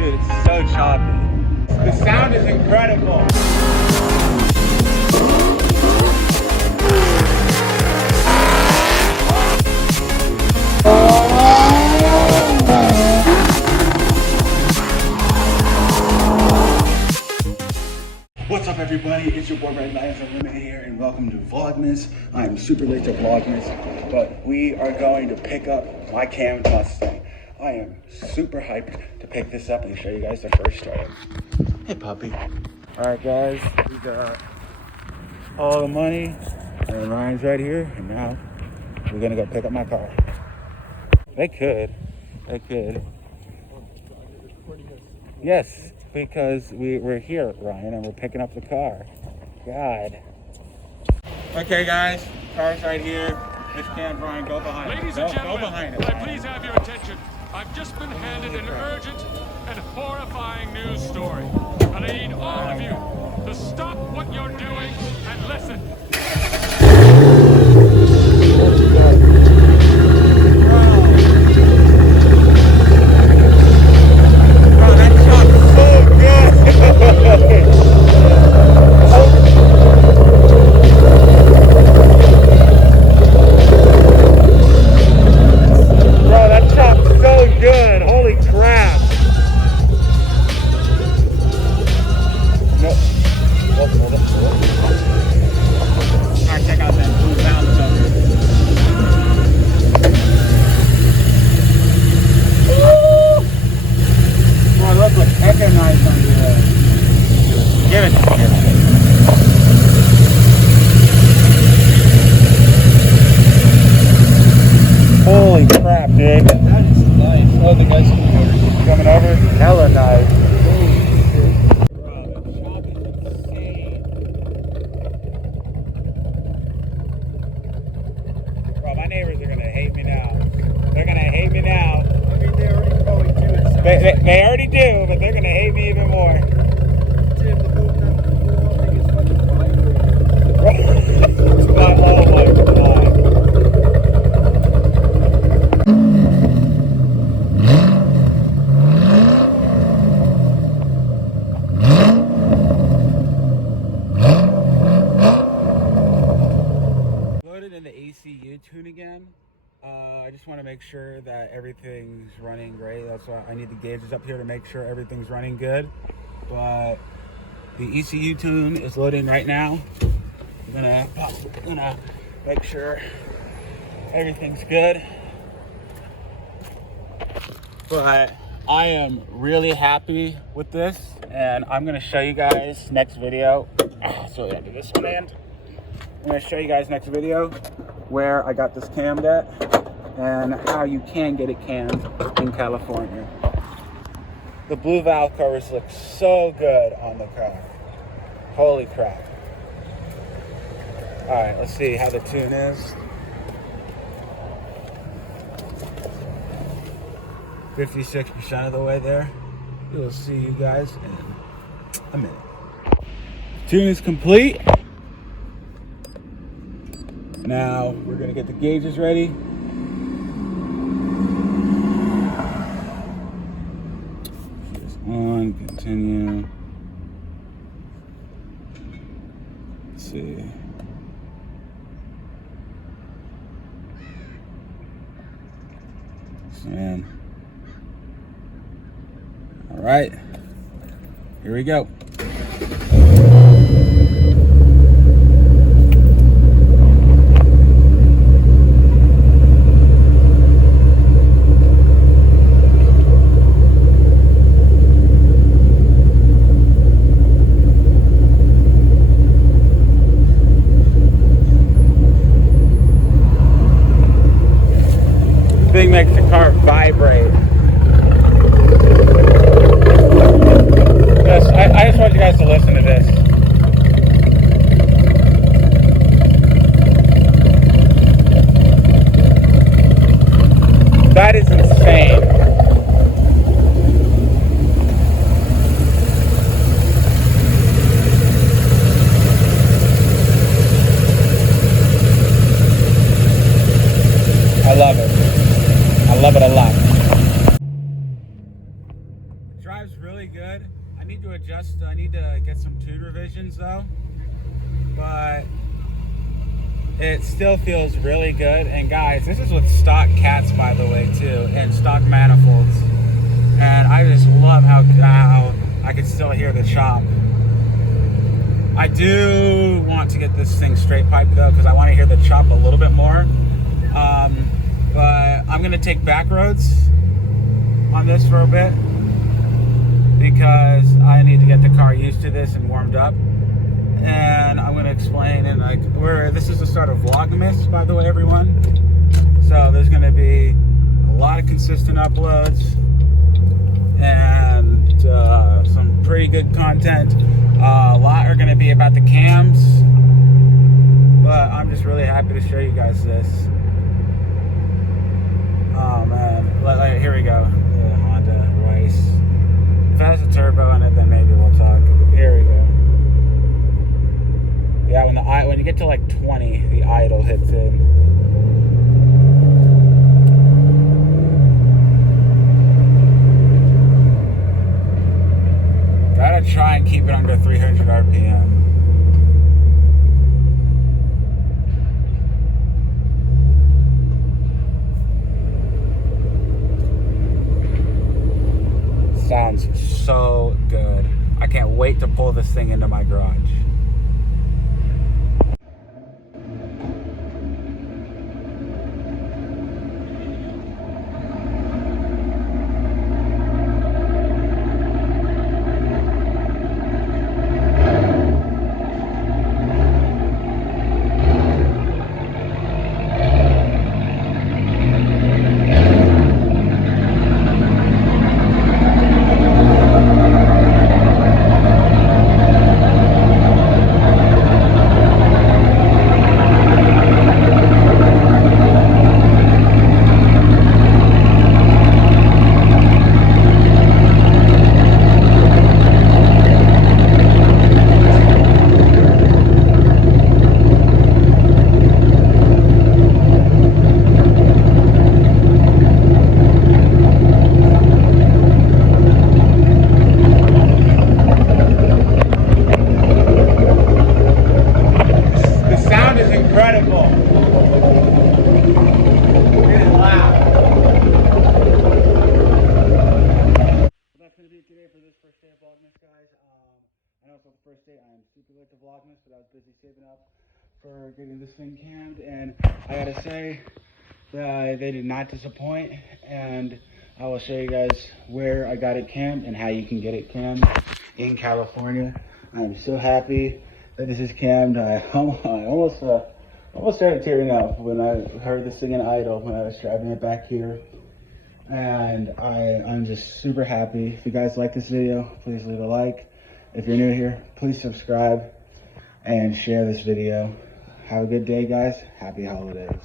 Dude, it's so choppy. The sound is incredible. What's up, everybody? It's your boy Red Lions Unlimited here, and welcome to Vlogmas. I'm super late to Vlogmas, but we are going to pick up my CAMS Mustang. I am super hyped to pick this up and show you guys the first drive. Hey, puppy. All right, guys, we got all the money, and Ryan's right here, and now we're gonna go pick up my car. They could. Yes, because we're here, Ryan, and we're picking up the car. God. Okay, guys, car's right here. This CAMS, Ryan, go behind it. Ladies and gentlemen, go behind it, can I please have your attention? I've just been handed an urgent and horrifying news story. And I need all of you to stop what you're doing and listen. Bro, that shot's so good! Bro, that chop's so good! Holy crap! No. Hold it. Alright, check out that blue balance up here. Oh, look what Echo Knife's on the Give it. Holy crap, dude. That is nice. Oh, the guy's coming over. Hella nice. Bro, the shop is insane. Bro, my neighbors are gonna hate me now. They're gonna hate me now. I mean, they already probably do it. So They already do, but they're gonna hate me even more. Dude, the whole thing is fucking vibrating. Oh my god. Loaded in the ECU tune again. I just want to make sure that everything's running great. That's why I need the gauges up here to make sure everything's running good. But the ECU tune is loading right now. I'm gonna make sure everything's good. But I am really happy with this, and I'm gonna show you guys next video. So we have to do this one end. I'm gonna show you guys next video where I got this cammed at and how you can get it cammed in California. The blue valve covers look so good on the car. Holy crap. All right, let's see how the tune is. 56% of the way there. We'll see you guys in a minute. Tune is complete. Now we're gonna get the gauges ready. Just on, continue. Let's see. And all right, here we go. Thing makes the car vibrate. I just want you guys to listen to this. drives really good. I need to adjust, I need to get some tune revisions though, but it still feels really good. And guys, this is with stock cats, by the way, too, and stock manifolds. And I just love how I can still hear the chop. I do want to get this thing straight piped though, because I want to hear the chop a little bit more. But I'm gonna take back roads on this for a bit because I need to get the car used to this and warmed up. And I'm gonna explain, and like, this is the start of Vlogmas, by the way, everyone. So there's gonna be a lot of consistent uploads and some pretty good content. A lot are gonna be about the CAMS, but I'm just really happy to show you guys this. Oh man, here we go. The Honda Rice. If it has a turbo in it, then maybe we'll talk. Here we go. Yeah, when you get to like 20, the idle hits in. Gotta try and keep it under 300 RPM. Sounds so good. I can't wait to pull this thing into my garage. Vlogmas, but I was busy saving up for getting this thing cammed, and I gotta say that they did not disappoint, and I will show you guys where I got it cammed and how you can get it cammed in California. I'm so happy that this is cammed. I almost started tearing up when I heard this thing in idle when I was driving it back here, and I'm just super happy. If you guys like this video, please leave a like. If you're new here, please subscribe and share this video. Have a good day, guys. Happy holidays.